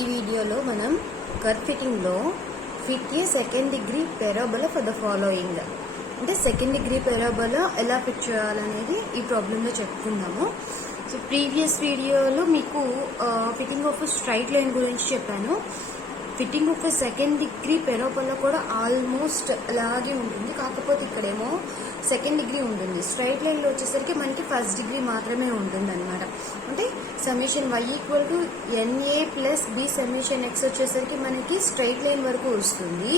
ఈ వీడియోలో మనం కర్వ్ ఫిట్టింగ్లో fit a second degree parabola for the following అంటే సెకండ్ డిగ్రీ పారాబోలా ఎలా ఫిట్ చేయాలనేది ఈ ప్రాబ్లంలో చెప్పుకుందాము. సో ప్రీవియస్ వీడియోలో మీకు ఫిట్టింగ్ ఆఫ్ స్ట్రైట్ లైన్ గురించి చెప్పాను. Fitting of second degree parabola కూడా ఆల్మోస్ట్ అలాగే ఉంటుంది, కాకపోతే ఇక్కడేమో సెకండ్ డిగ్రీ ఉంటుంది. స్ట్రైట్ లైన్లో వచ్చేసరికి మనకి ఫస్ట్ డిగ్రీ మాత్రమే ఉంటుంది అనమాట. అంటే summation y equal to NA plus B summation x వచ్చేసరికి మనకి స్ట్రైట్ లైన్ వరకు వస్తుంది.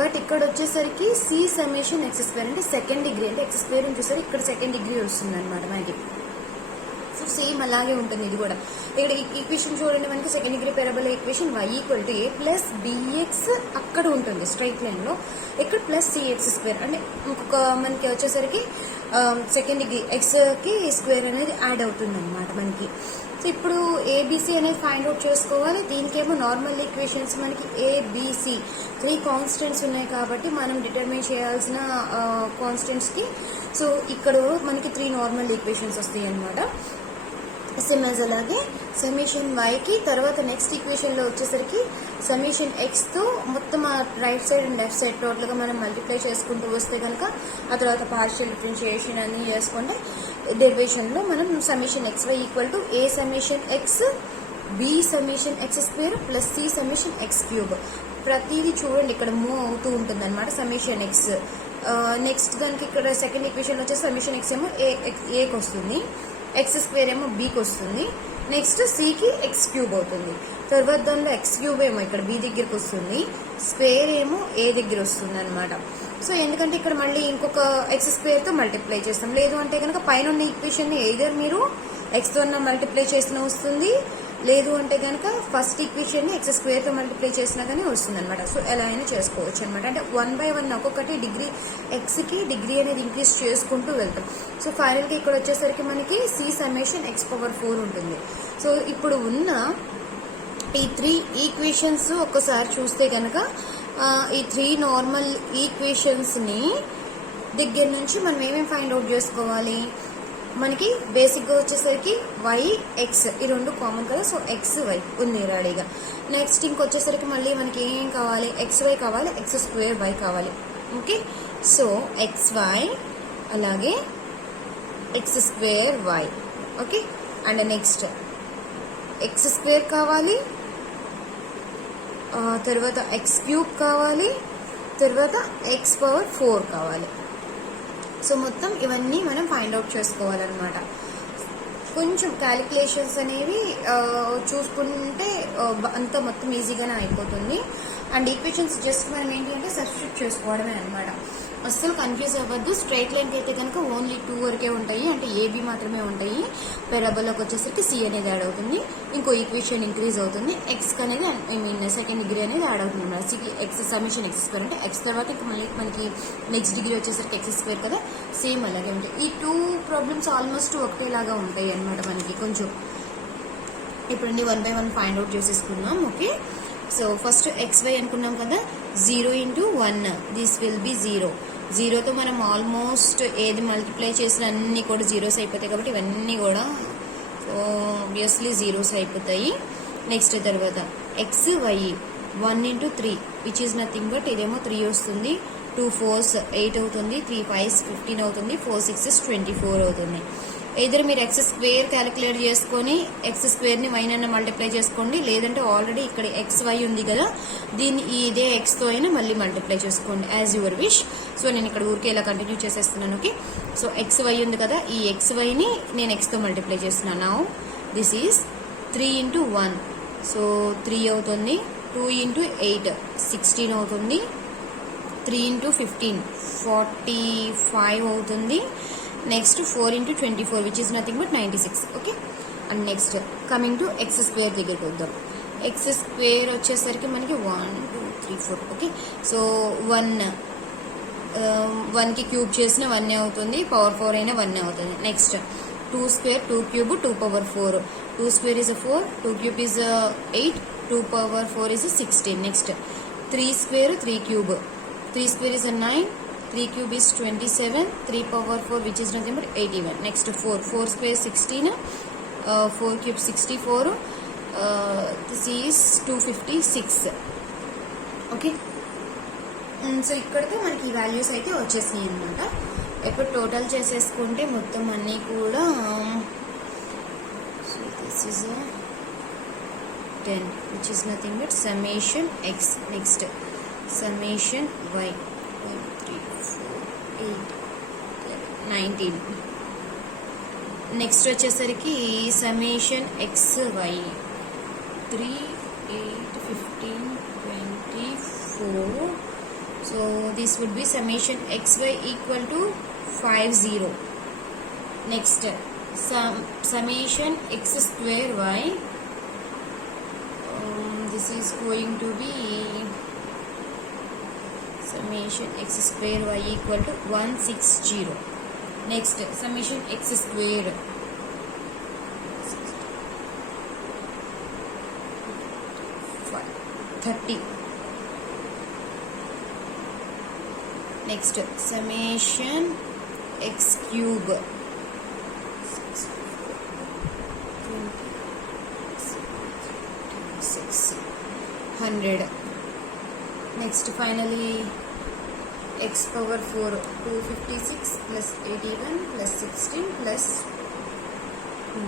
బట్ ఇక్కడ వచ్చేసరికి C సమ్మేషన్ x స్క్వేర్ అంటే సెకండ్ డిగ్రీ, అంటే x స్క్వేర్ వచ్చేసరికి ఇక్కడ సెకండ్ డిగ్రీ వస్తుంది అనమాట మనకి. సో సేమ్ అలాగే ఉంటుంది ఇది కూడా. ఇక్కడ ఈక్వేషన్ చూడండి, మనకి second degree parabola equation y equal to A plus BX అక్కడ ఉంటుంది స్ట్రైట్ లైన్ లో, ఇక్కడ ప్లస్ CX స్క్వేర్ అంటే ఇంకొక మనకి వచ్చేసరికి సెకండ్ డిగ్రీ x కి స్క్వేర్ అనేది యాడ్ అవుతుంది అనమాట మనకి. సో ఇప్పుడు ABC అనేది ఫైండ్ అవుట్ చేసుకోవాలి. దీనికేమో నార్మల్ ఈక్వేషన్స్ మనకి ABC 3 కాన్స్టెంట్స్ ఉన్నాయి కాబట్టి మనం డిటర్మిన్ చేయాల్సిన కాన్స్టెంట్స్ కి సో ఇక్కడ మనకి 3 నార్మల్ ఈక్వేషన్స్ వస్తాయి అనమాట. సేమ్ యాజ్ అలాగే సమ్మేషన్ y కి తర్వాత నెక్స్ట్ ఈక్వేషన్ లో వచ్చేసరికి సమ్మేషన్ x తో మొత్తం right side and left side total గా మనం మల్టిప్లై చేసుకుంటూ వస్తే కనుక ఆ తర్వాత పార్షియల్ డిఫరెన్షియేషన్ అన్ని చేసుకుంటే డెరివేషన్ లో మనం summation xy equal to A summation x B summation x square plus C summation x cube. ప్రతిదీ చూడండి ఇక్కడ మూవ్ అవుతూ ఉంటుంది అనమాట సమ్మేషన్ x. నెక్స్ట్ దానికి ఇక్కడ సెకండ్ ఈక్వేషన్ వచ్చేసి సమ్మేషన్ x ఏమో ఏకి వస్తుంది, x స్క్వేర్ ఏమో బీకి వస్తుంది, నెక్స్ట్ సికి ఎక్స్ క్యూబ్ అవుతుంది. తర్వాత దానిలో ఎక్స్ క్యూబ్ ఏమో ఇక్కడ బి దగ్గరికి వస్తుంది, స్క్వేర్ ఏమో ఏ దగ్గర వస్తుంది అనమాట. సో ఎందుకంటే ఇక్కడ మళ్ళీ ఇంకొక ఎక్స్ స్క్వేర్ తో మల్టిప్లై చేస్తాం, లేదు అంటే కనుక పైన ఉన్న ఈక్వేషన్ ని ఎయిదర్ మీరు ఎక్స్ తో మల్టిప్లై చేసిన వస్తుంది, లేదు అంటే కనుక ఫస్ట్ ఈక్వేషన్ ని ఎక్స్ స్క్వేర్ తో మల్టిప్లై చేసినా కానీ వస్తుంది అనమాట. సో ఎలా అయినా చేసుకోవచ్చు అనమాట. అంటే 1 by 1 ఒక్కొక్కటి డిగ్రీ ఎక్స్ కి డిగ్రీ అనేది ఇంక్రీజ్ చేసుకుంటూ వెళ్తాం. సో ఫైనల్ గా ఇక్కడ వచ్చేసరికి మనకి C సమ్మేషన్ x⁴ ఉంటుంది. సో ఇప్పుడు ఉన్న ఈ 3 ఈక్వేషన్స్ ఒక్కసారి చూస్తే కనుక ఈ 3 నార్మల్ ఈక్వేషన్స్ ని దగ్గర నుంచి మనం ఏమేమి ఫైండ్ అవుట్ చేసుకోవాలి. మనకి బేసిక్ గా వచ్చేసరికి y x ఈ రెండు కామన్ కదా, సో xy ఉంది రెడీగా. నెక్స్ట్ ఇంకొచ్చేసరికి మళ్ళీ మనకి ఏం కావాలి, xy కావాలి, x²y కావాలి. ఓకే, సో xy అలాగే x²y. Okay, and next x² కావాలి, తర్వాత x³ కావాలి, తర్వాత x⁴ కావాలి. సో మొత్తం ఇవన్నీ మనం ఫైండ్ అవుట్ చేసుకోవాలన్నమాట. కొంచెం క్యాలిక్యులేషన్స్ అనేవి చూసుకుంటే అంతా మొత్తం ఈజీగానే అయిపోతుంది. అండ్ ఈక్వేషన్స్ జస్ట్ మనం ఏంటి అంటే సబ్స్టిట్యూట్ చేసుకోవడమే అనమాట. అస్సలు కన్ఫ్యూజ్ అవ్వద్దు. స్ట్రైట్ లైన్కి అయితే కనుక ఓన్లీ 2 వరకే ఉంటాయి, అంటే AB మాత్రమే ఉంటాయి. పారాబోలాకి వచ్చేసరికి C అనేది యాడ్ అవుతుంది, ఇంకో ఈక్వేషన్ ఇంక్రీజ్ అవుతుంది, x అనేది సెకండ్ డిగ్రీ అనేది యాడ్ అవుతుంది అనమాట. C x సమ్మేషన్ x² అంటే x తర్వాత ఇంకా మళ్ళీ మనకి నెక్స్ట్ డిగ్రీ వచ్చేసరికి x² కదా, సేమ్ అలాగే ఉంటాయి. ఈ 2 ప్రాబ్లమ్స్ ఆల్మోస్ట్ ఒకటేలాగా ఉంటాయి అనమాట మనకి కొంచెం. ఇప్పుడు 1 by 1 ఫైండ్ అవుట్ చేసేసుకున్నాం. ఓకే, సో ఫస్ట్ xy అనుకున్నాం కదా, 0 × 1 దిస్ విల్ బి 0. 0తో మనం ఆల్మోస్ట్ ఏది మల్టిప్లై చేసిన అన్ని కూడా జీరోస్ అయిపోతాయి కాబట్టి ఇవన్నీ కూడా ఆబ్వియస్లీ జీరోస్ అయిపోతాయి. నెక్స్ట్ తర్వాత xy 1 × 3 which is nothing but ఇదేమో 3 వస్తుంది, 2 4s 8 అవుతుంది, 3 5s 15 అవుతుంది, 4 6s 24 అవుతుంది. ఇద్దరు మీరు x² క్యాలిక్యులేట్ చేసుకొని x² ని y నన్న మల్టిప్లై చేసుకోండి, లేదంటే ఆల్రెడీ ఇక్కడ xy ఉంది కదా దీన్ని ఇదే x తో అయినా మళ్ళీ మల్టిప్లై చేసుకోండి యాజ్ యువర్ విష్. సో నేను ఇక్కడ ఊరికే ఇలా కంటిన్యూ చేసేస్తున్నాను. ఓకే, సో xy ఉంది కదా, ఈ xy ని నేను x తో మల్టిప్లై చేస్తున్నాను. నౌ దిస్ ఈజ్ 3 × 1, సో 3 అవుతుంది, 2 × 8 16 అవుతుంది, 3 × 15 45 అవుతుంది, next 4 × 24 which is nothing but 96. Okay, and next coming to x² దగ్గరికి వద్దాం. x² వచ్చేసరికి మనకి 1 2 3 4. ఓకే, సో 1కి క్యూబ్ చేసిన 1 అవుతుంది, పవర్ 4 అయినా 1 అవుతుంది. Next 2² 2³ 2⁴. 2² is 4, 2³ is 8, 2⁴ is 16. Next 3² 3³ 3² is 9, 3³ is 27, 3⁴ which is nothing but 81. Next 4 4² 16, 4³ 64, this is 256. Okay, so ఇక్కడితో మనకి ఈ వాల్యూస్ అయితే వచ్చేసినాయి అనమాట. ఇప్పుడు టోటల్ చేసేసుకుంటే మొత్తం అన్నీ కూడా so this is 10 which is nothing but summation x. Next summation y 1 3 4 8 11 19. Next వచ్చేసరికి summation x y 3 8 15 24. so this would be summation xy equal to 50. next summation x square y, this is going to be summation x square y equal to 160. next summation x square 30. next summation x cube 100. next finally x power 4 256 plus 81 plus 16 plus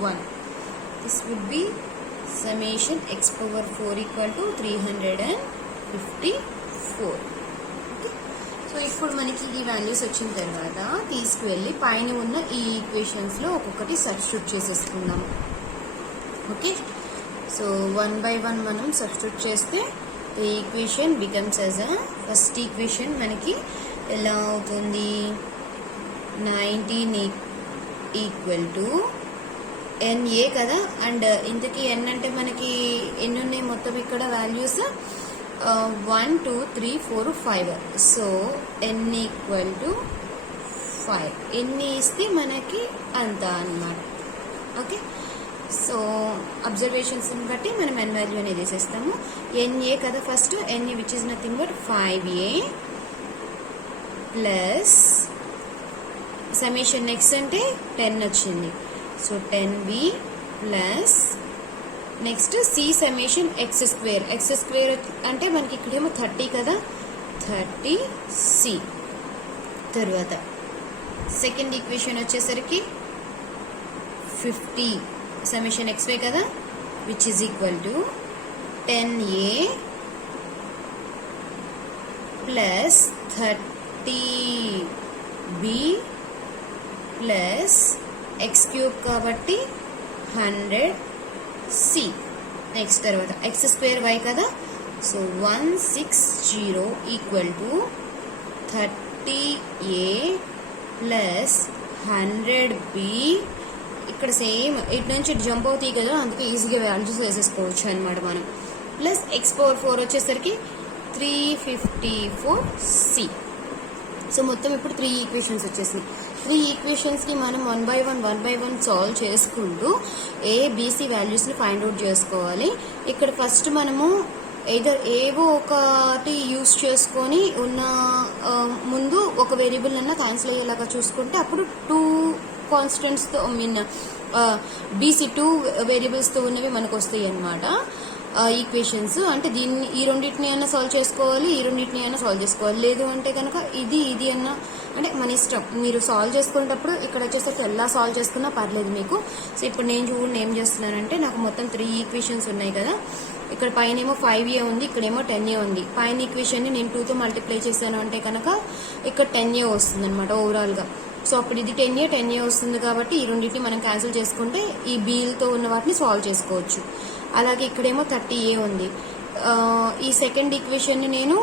1. this would be summation x power 4 equal to 354. So ఇప్పుడు మనకి ఈ values వచ్చిన తర్వాత తీసుకువెళ్ళి పైన ఉన్న ఈ ఈక్వేషన్స్లో ఒక్కొక్కటి సబ్స్టిట్యూట్ చేసేసుకుందాం. ఓకే, సో 1 by 1 మనం సబ్స్టిట్యూట్ చేస్తే the equation becomes as a first equation మనకి ఎలా అవుతుంది 19 ఈక్వల్ టు NA కదా. అండ్ ఇంతకీ n అంటే మనకి ఎన్ని ఉన్నాయి మొత్తం ఇక్కడ values 1 2 3 4 5. So n equal to 5. ఎన్ని ఇస్తే మనకి అంత అన్నమాట. ఓకే, సో అబ్జర్వేషన్స్ బట్టి మనం n వాల్యూ అనేది వేసేస్తాము. NA కదా first, NA which is nothing but 5A plus summation next అంటే 10 వచ్చింది. So 10B plus next C summation X square. X square అంటే మనకి ఇక్కడేమో 30 కదా, 30C. తర్వాత సెకండ్ ఈక్వేషన్ వచ్చేసరికి 50 సమ్మేషన్ XY కదా, which is equal to 10A plus 30B plus X cube కాబట్టి 100C. నెక్స్ట్ తర్వాత ఎక్స్ స్క్వేర్ వై కదా, so 160 equal to 30A plus 100B. ఇక్కడ సేమ్ ఇటు నుంచి జంప్ అవుతాయి కదా, అందుకే ఈజీగా వాల్యూస్ వేసేసుకోవచ్చు అనమాట మనం. ప్లస్ ఎక్స్ పవర్ 4 వచ్చేసరికి 354C. సో మొత్తం ఇప్పుడు 3 ఈక్వేషన్స్ వచ్చేసినాయి. 3 ఈక్వేషన్స్ని మనం 1 by 1 సాల్వ్ చేసుకుంటూ ఏబిసి వాల్యూస్ని ఫైండ్ అవుట్ చేసుకోవాలి. ఇక్కడ ఫస్ట్ మనము ఏవో ఒకటి యూస్ చేసుకొని ఉన్న ముందు ఒక వేరియబుల్ అన్న క్యాన్సిల్ అయ్యేలాగా చూసుకుంటే అప్పుడు 2 కాన్స్టెంట్స్తో బీసీ 2 వేరియబుల్స్తో ఉన్నవి మనకు వస్తాయి అన్నమాట ఈక్వేషన్స్. అంటే దీన్ని ఈ రెండింటిని అయినా సాల్వ్ చేసుకోవాలి, ఈ రెండింటిని అయినా సాల్వ్ చేసుకోవాలి. లేదు అంటే కనుక ఇది అన్న అంటే మన ఇష్టం. మీరు సాల్వ్ చేసుకునేటప్పుడు ఇక్కడ వచ్చేసరికి ఎలా సాల్వ్ చేసుకున్నా పర్లేదు మీకు. సో ఇప్పుడు నేను చూడండి ఏం చేస్తున్నానంటే, నాకు మొత్తం 3 ఈక్వేషన్స్ ఉన్నాయి కదా. ఇక్కడ పైన ఏమో 5A ఉంది, ఇక్కడేమో 10A ఉంది. పైన ఈక్వేషన్ని నేను 2తో మల్టిప్లై చేశాను అంటే కనుక ఇక్కడ 10A వస్తుంది అనమాట ఓవరాల్గా. సో అప్పుడు ఇది 10A వస్తుంది కాబట్టి ఈ రెండింటిని మనం క్యాన్సిల్ చేసుకుంటే ఈ బీల్తో ఉన్న వాటిని సాల్వ్ చేసుకోవచ్చు. అలాగే ఇక్కడేమో 30A ఉంది. ఈ సెకండ్ ఈక్వేషన్ని నేను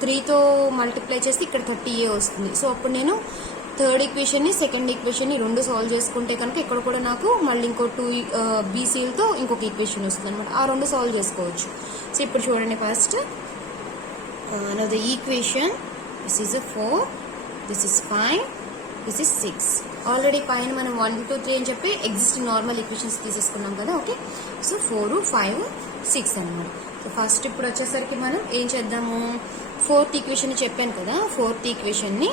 3తో మల్టిప్లై చేస్తే ఇక్కడ 30A వస్తుంది. సో అప్పుడు నేను థర్డ్ ఈక్వేషన్ని సెకండ్ ఈక్వేషన్ని 2 సాల్వ్ చేసుకుంటే కనుక ఇక్కడ కూడా నాకు మళ్ళీ ఇంకో 2 బీసీలతో ఇంకొక ఈక్వేషన్ వస్తుంది అనమాట. ఆ 2 సాల్వ్ చేసుకోవచ్చు. సో ఇప్పుడు చూడండి, first the equation this is 4, this is 5, this is 6. Already పైన మనం 1 2 3 అని చెప్పి ఎగ్జిస్టింగ్ నార్మల్ ఈక్వేషన్స్ తీసేసుకున్నాం కదా. ఓకే, సో 4 5 6 అనమాట. సో ఫస్ట్ ఇప్పుడు వచ్చేసరికి మనం ఏం చేద్దాము, 4th ఈక్వేషన్ చెప్పాను కదా, 4th ఈక్వేషన్ని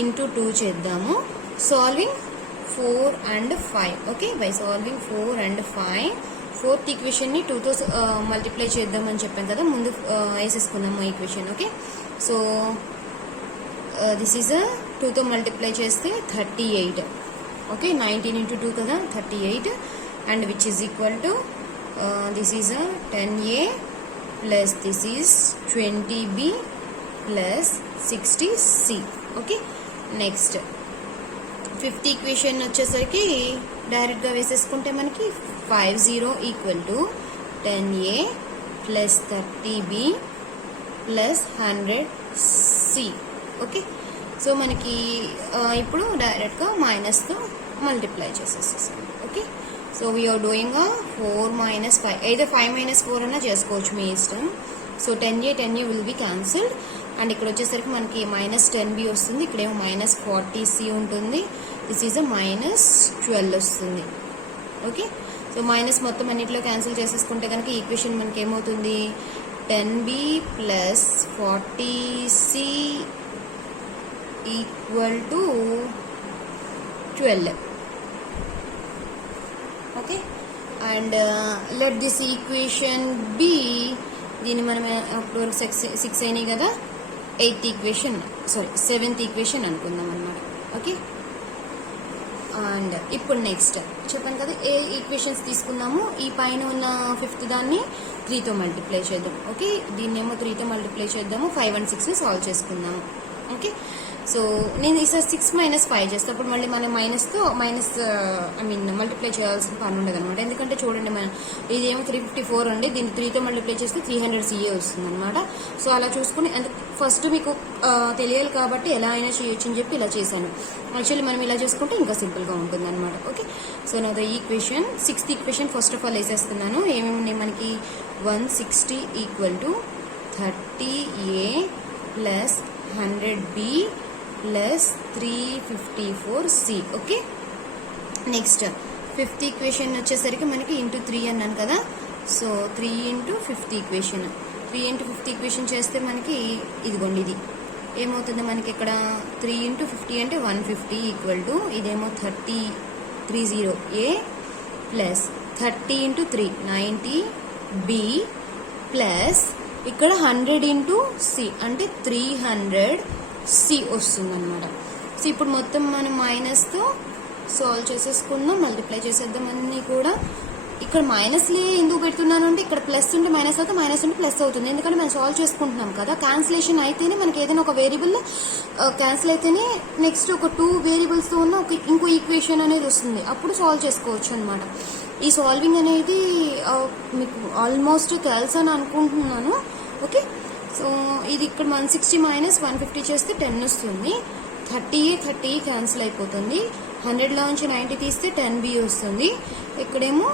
ఇంటూ 2 చేద్దాము. Solving 4 and 5. Okay, by solving 4 and 5 fourth ఈక్వేషన్ని 2తో మల్టిప్లై చేద్దామని చెప్పాను కదా, ముందు వేసేసుకుందాము equation. Okay, so this is 2తో మల్టిప్లై చేస్తే 38. ఓకే, 19 into 2 కదా 38, and which is equal to this is 10a plus this is 20b plus 60c. Okay, next fifth equation వచ్చేసరికి డైరెక్ట్గా వేసేసుకుంటే మనకి 50 equal to 10a plus 30b plus 100c. Okay, so మనకి ఇప్పుడు డైరెక్ట్గా మైనస్తో మల్టిప్లై చేసేసేసాం. Okay, so we are doing 4 - 5, either 5 - 4 అన్నా చేసుకోవచ్చు మీ ఇష్టం. So 10a will be cancelled, and ఇక్కడ వచ్చేసరికి మనకి -10b వస్తుంది, ఇక్కడేమో -40c ఉంటుంది, దిస్ ఈజ్ -12 వస్తుంది. ఓకే, సో మైనస్ మొత్తం అన్నింటిలో క్యాన్సిల్ చేసేసుకుంటే కనుక ఈక్వేషన్ మనకి ఏమవుతుంది, 10b plus 40c equal to 12. Okay, and let this equation B, దీన్ని మనం అప్పుడు 6 అయినాయి కదా, 7th ఈక్వేషన్ అనుకుందాం అన్నమాట. ఓకే, అండ్ ఇప్పుడు నెక్స్ట్ చెప్పాను కదా ఏ ఈక్వేషన్స్ తీసుకున్నాము, ఈ పైన ఉన్న 5th దాన్ని 3తో మల్టిప్లై చేద్దాం. ఓకే, దీన్నేమో 3తో మల్టిప్లై చేద్దాము, 5 and 6ని సాల్వ్ చేసుకుందాము. ఓకే, సో నేను ఈసారి 6 - 5 చేస్తే అప్పుడు మళ్ళీ మనం మైనస్తో మల్టిప్లై చేయాల్సిన పని ఉండదు అనమాట. ఎందుకంటే చూడండి, మనం ఇదేమో 354 అండి, దీన్ని 3తో మల్టిప్లై చేస్తే 300CA వస్తుంది అనమాట. సో అలా చూసుకుని ఫస్ట్ మీకు తెలియాలి కాబట్టి ఎలా అయినా చేయొచ్చు అని చెప్పి ఇలా చేశాను. యాక్చువల్లీ మనం ఇలా చేసుకుంటే ఇంకా సింపుల్గా ఉంటుంది అనమాట. ఓకే, సో నా equation 6th equation first of all వేసేస్తున్నాను. ఏమేమి ఉన్నాయి మనకి, 160 equal to 30a plus 100b plus 354c. Okay, next 5th equation వచ్చేసరికి మనకి ఇంటూ 3 అన్నాను కదా, so 3 into 5th equation, 3 into 5th equation చేస్తే మనకి ఇదిగోండి ఇది ఏమవుతుంది మనకి ఇక్కడ 3 into 50 అంటే 150 ఈక్వల్ టు ఇదేమో 30a plus 30 into 3 90b plus ఇక్కడ 100 into c అంటే 300c వస్తుంది అనమాట. సో ఇప్పుడు మొత్తం మనం మైనస్తో సాల్వ్ చేసేసుకుందాం, మల్టిప్లై చేసేద్దాం అన్నీ కూడా. ఇక్కడ మైనస్లే ఎందుకు పెడుతున్నాను అంటే ఇక్కడ ప్లస్ ఉంటే మైనస్ అవుతుంది, మైనస్ ఉంటే ప్లస్ అవుతుంది. ఎందుకంటే మనం సాల్వ్ చేసుకుంటున్నాం కదా, క్యాన్సిలేషన్ అయితేనే మనకి ఏదైనా ఒక వేరియబుల్ క్యాన్సిల్ అయితేనే నెక్స్ట్ ఒక 2 వేరియబుల్స్తో ఉన్న ఇంకో ఈక్వేషన్ అనేది వస్తుంది, అప్పుడు సాల్వ్ చేసుకోవచ్చు అనమాట. ఈ సాల్వింగ్ అనేది మీకు ఆల్మోస్ట్ తెలుసు అని అనుకుంటున్నాను. ఓకే, సో ఇది ఇక్కడ 160 - 150 చేస్తే 10 వస్తుంది, 30 క్యాన్సిల్ అయిపోతుంది, 100లో నుంచి 90 తీస్తే 10b వస్తుంది, ఇక్కడేమో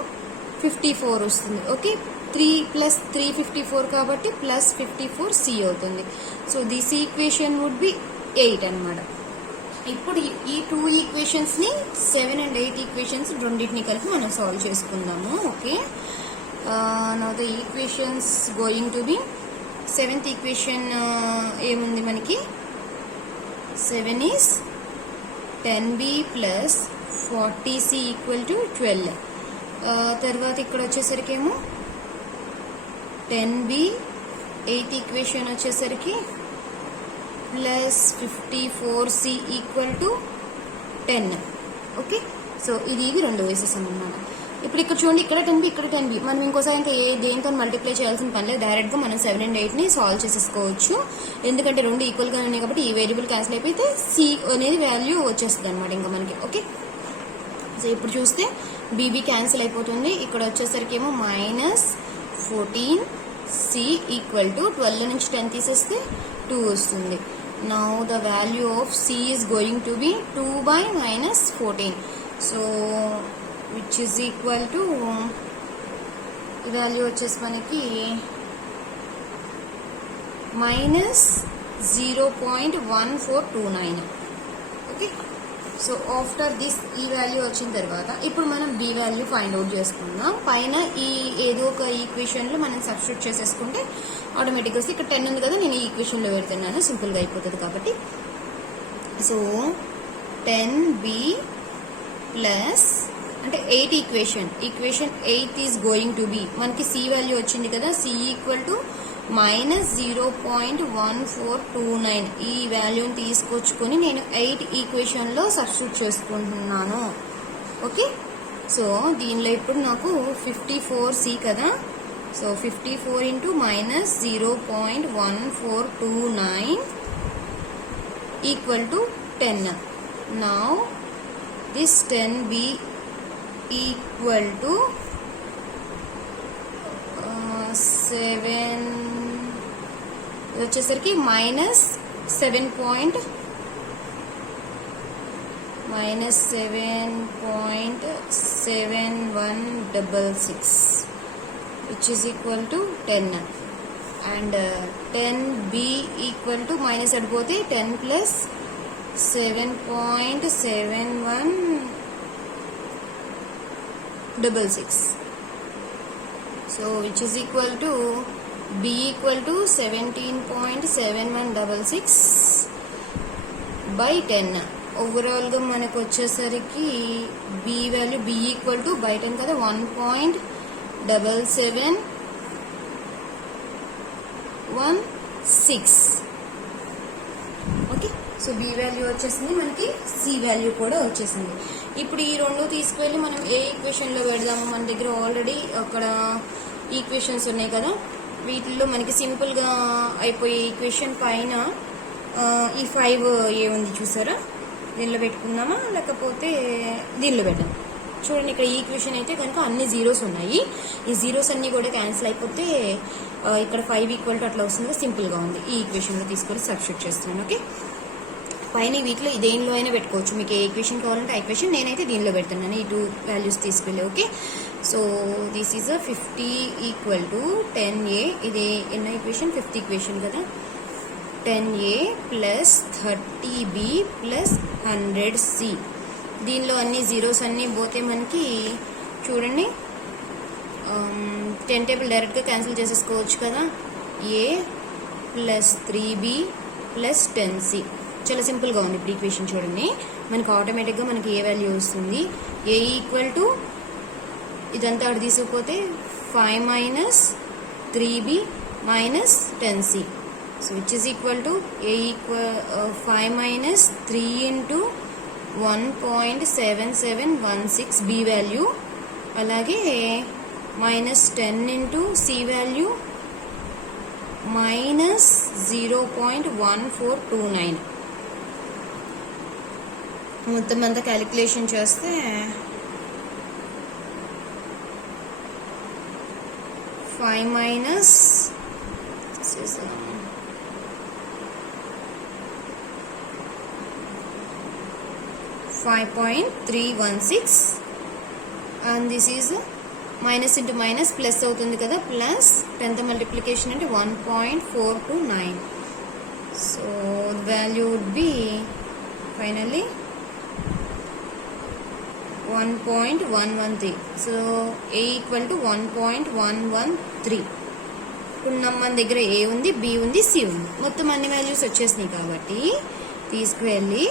54 వస్తుంది. ఓకే, 3 + 354 కాబట్టి ప్లస్ 54c అవుతుంది. So this equation would be 8 అనమాట. ఇప్పుడు ఈ 2 ఈక్వేషన్స్ని 7 and 8 ఈక్వేషన్స్ రెండింటిని కలిపి మనం సాల్వ్ చేసుకుందాము. Okay, now the equations going to be 7th equation ఏముంది మనకి, 7 is 10b plus 40c equal to 12. తర్వాత ఇక్కడ వచ్చేసరికి ఏమో 10b 8th ఈక్వేషన్ వచ్చేసరికి plus 54c equal to 10. Okay, so ఇది రెండు వేసేసాం అన్నమాట. ఇప్పుడు ఇక్కడ చూడండి, ఇక్కడ 10b ఇక్కడ 10b, మనం ఇంకోసారి ఇంకా దేంతో మల్టిప్లై చేయాల్సిన పని లేదు, డైరెక్ట్గా మనం 7 and 8ని సాల్వ్ చేసేసుకోవచ్చు. ఎందుకంటే రెండు ఈక్వల్గా ఉన్నాయి కాబట్టి ఈ వేరియబుల్ క్యాన్సిల్ అయిపోతే c అనేది వాల్యూ వచ్చేస్తుంది అనమాట ఇంకా మనకి. ఓకే, సో ఇప్పుడు చూస్తే bb క్యాన్సిల్ అయిపోతుంది, ఇక్కడ వచ్చేసరికి ఏమో -14c ఈక్వల్ టు 12 నుంచి 10 తీసేస్తే 2 వస్తుంది. Now the value of c is going to be 2/-14, so which is equal to value వచ్చేసి మనకి -0.1429. ఓకే, సో ఆఫ్టర్ దిస్ ఈ వాల్యూ వచ్చిన తర్వాత ఇప్పుడు మనం b వాల్యూ ఫైండ్ అవుట్ చేసుకుందాం. పైన ఈ ఏదో ఒక ఈక్వేషన్లో మనం సబ్స్టిట్యూట్ చేసేసుకుంటే ఆటోమేటిక్గా వస్తే ఇక్కడ 10 ఉంది కదా, నేను ఈ ఈక్వేషన్లో పెడుతున్నాను, సింపుల్గా అయిపోతుంది కాబట్టి. సో 10b ప్లస్ అంటే 8 equation 8 is going to be మనకి సి వాల్యూ వచ్చింది కదా, సి ఈక్వల్ టు -0.1429 ఈ వాల్యూని తీసుకొచ్చుకొని నేను 8 ఈక్వేషన్లో సబ్స్టిట్యూట్ చేసుకుంటున్నాను. ఓకే, సో దీనిలో ఇప్పుడు నాకు 54C కదా, so 54 into -0.1429 equal to 10. Now this 10 be equal to 7 వచ్చేసరికి -7.7166 which is equal to 10 and 10b equal to minus అడిపోతే 10 plus 7.7166 so which is equal to b equal to 17.7166 by 10. Overall గా మనకు వచ్చేసరికి b value b equal to buy 10 కదా 1.7716. Okay, so B value వచ్చేసింది, మనకి C value కూడా వచ్చేసింది. ఇప్పుడు ఈ రెండు తీసుకువెళ్ళి మనం ఏ ఈక్వేషన్లో పెడదాము? మన దగ్గర ఆల్రెడీ అక్కడ ఈక్వేషన్స్ ఉన్నాయి కదా, వీటిల్లో మనకి సింపుల్గా అయిపోయే ఈక్వేషన్ పైన ఈ 5a ఉంది చూసారా, దీనిలో పెట్టుకుందామా లేకపోతే దీనిలో పెడదాం? చూడండి, ఇక్కడ ఈక్వేషన్ అయితే కనుక అన్ని జీరోస్ ఉన్నాయి. ఈ జీరోస్ అన్ని కూడా క్యాన్సిల్ అయిపోతే ఇక్కడ 5 ఈక్వల్ టు అట్లా వస్తుంది, సింపుల్గా ఉంది. ఈ ఈక్వేషన్లో తీసుకొని సబ్స్టిట్యూట్ చేస్తున్నాను. ఓకే, పైన వీటిలో దేనిలో అయినా పెట్టుకోవచ్చు, మీకు ఏ ఈక్వేషన్ కావాలంటే ఆ ఈక్వేషన్. నేనైతే దీనిలో పెడుతున్నాను, ఈ 2 వాల్యూస్ తీసుకెళ్ళి. Okay, so this is 50 equal to 10a. ఇది ఎన్నో ఈక్వేషన్? 5th ఈక్వేషన్ కదా. 10a plus 30b plus 100c. దీనిలో అన్ని జీరోస్ అన్నీ పోతే మనకి చూడండి 10 టేబుల్ డైరెక్ట్గా క్యాన్సిల్ చేసేసుకోవచ్చు కదా. a plus 3b plus 10c. చాలా సింపుల్గా ఉంది. ఇప్పుడు ఈక్వేషన్ చూడండి, మనకి ఆటోమేటిక్గా మనకి ఏ వాల్యూ వస్తుంది? a ఈక్వల్ టు ఇదంతా అక్కడ తీసుకుపోతే 5 minus 3b minus 10c. So which is equal to a equal 5 minus 3 into 1.7716 b value, అలాగే minus 10 into c value minus 0.1429. మొత్తం అంతా క్యాలిక్యులేషన్ చేస్తే 5 minus 5.316 and this is minus into minus plus అవుతుంది కదా, plus 10th multiplication అంటే 1.429. So value would be finally 1.113. So a equal to 1.113. ఇప్పుడు మన దగ్గర a ఉంది, b ఉంది, c ఉంది, మొత్తం అన్ని వాల్యూస్ వచ్చేసినాయి కాబట్టి తీసుకువెళ్ళి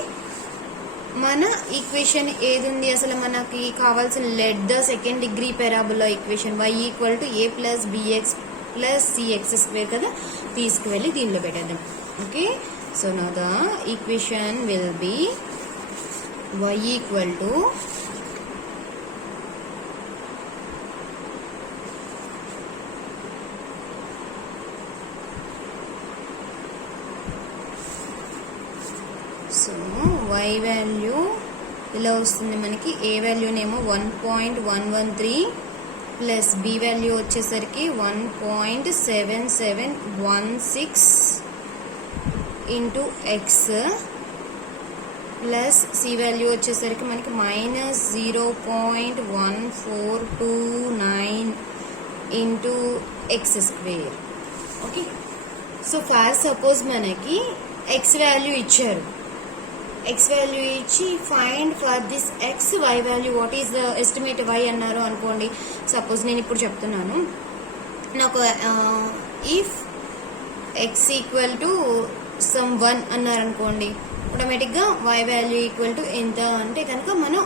మన ఈక్వేషన్ ఏది ఉంది అసలు మనకి కావాల్సిన let the second degree parabola equation y equal to a plus bx plus cx square కదా, తీసుకువెళ్ళి దీనిలో పెట్టేద్దాం. Okay, so now the equation will be y equal to so y value ఇలా వస్తుంది మనకి. a వాల్యూనేమో 1.113 ప్లస్ b వాల్యూ వచ్చేసరికి 1.7716 into X plus c value వచ్చేసరికి మనకి minus 0.1429 into X square. Okay, so for suppose మనకి ఎక్స్ వాల్యూ ఇచ్చారు, X value ఇచ్చి find for this X Y value what is the estimate Y అన్నారు అనుకోండి. Suppose నేను ఇప్పుడు చెప్తున్నాను, నాకు if X equal to some 1 అన్నారు అనుకోండి, ఆటోమేటిక్గా y వాల్యూ ఈక్వల్ టు ఎంత అంటే కనుక మనం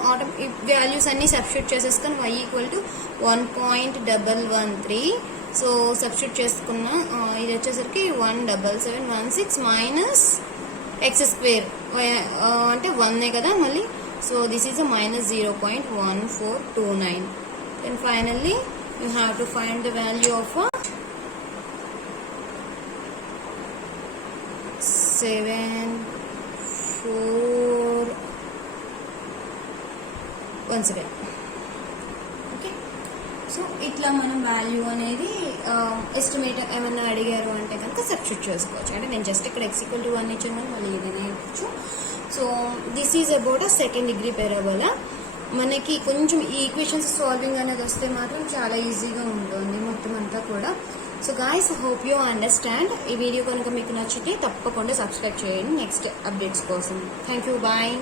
వాల్యూస్ అన్ని సబ్స్టిట్యూట్ చేసేసుకొని y equal to 1.113. So substitute చేసుకున్న ఇది వచ్చేసరికి 17716 మైనస్ ఎక్స్ స్క్వేర్ అంటే 1 కదా మళ్ళీ. So this is a minus 0.1429. Then finally you have to find the value of 7417. Okay, so ఇట్లా మనం వాల్యూ అనేది ఎస్టిమేట్ ఏమన్నా అడిగారు అంటే కనుక సబ్స్టిట్యూట్ చేసుకోవచ్చు. అంటే నేను జస్ట్ ఇక్కడ x = 1 ఇచ్చాను, మళ్ళీ ఇది నేర్చు. So this is about a second degree parabola. మనకి కొంచెం ఈ ఈక్వేషన్స్ సాల్వింగ్ అనేది వస్తే మాత్రం చాలా ఈజీగా ఉంటుంది మొత్తం అంతా కూడా. So guys, hope you understand. ఈ వీడియో కనుక మీకు నచ్చితే తప్పకుండా సబ్స్క్రైబ్ చేయండి నెక్స్ట్ అప్డేట్స్ కోసం. Thank you, bye.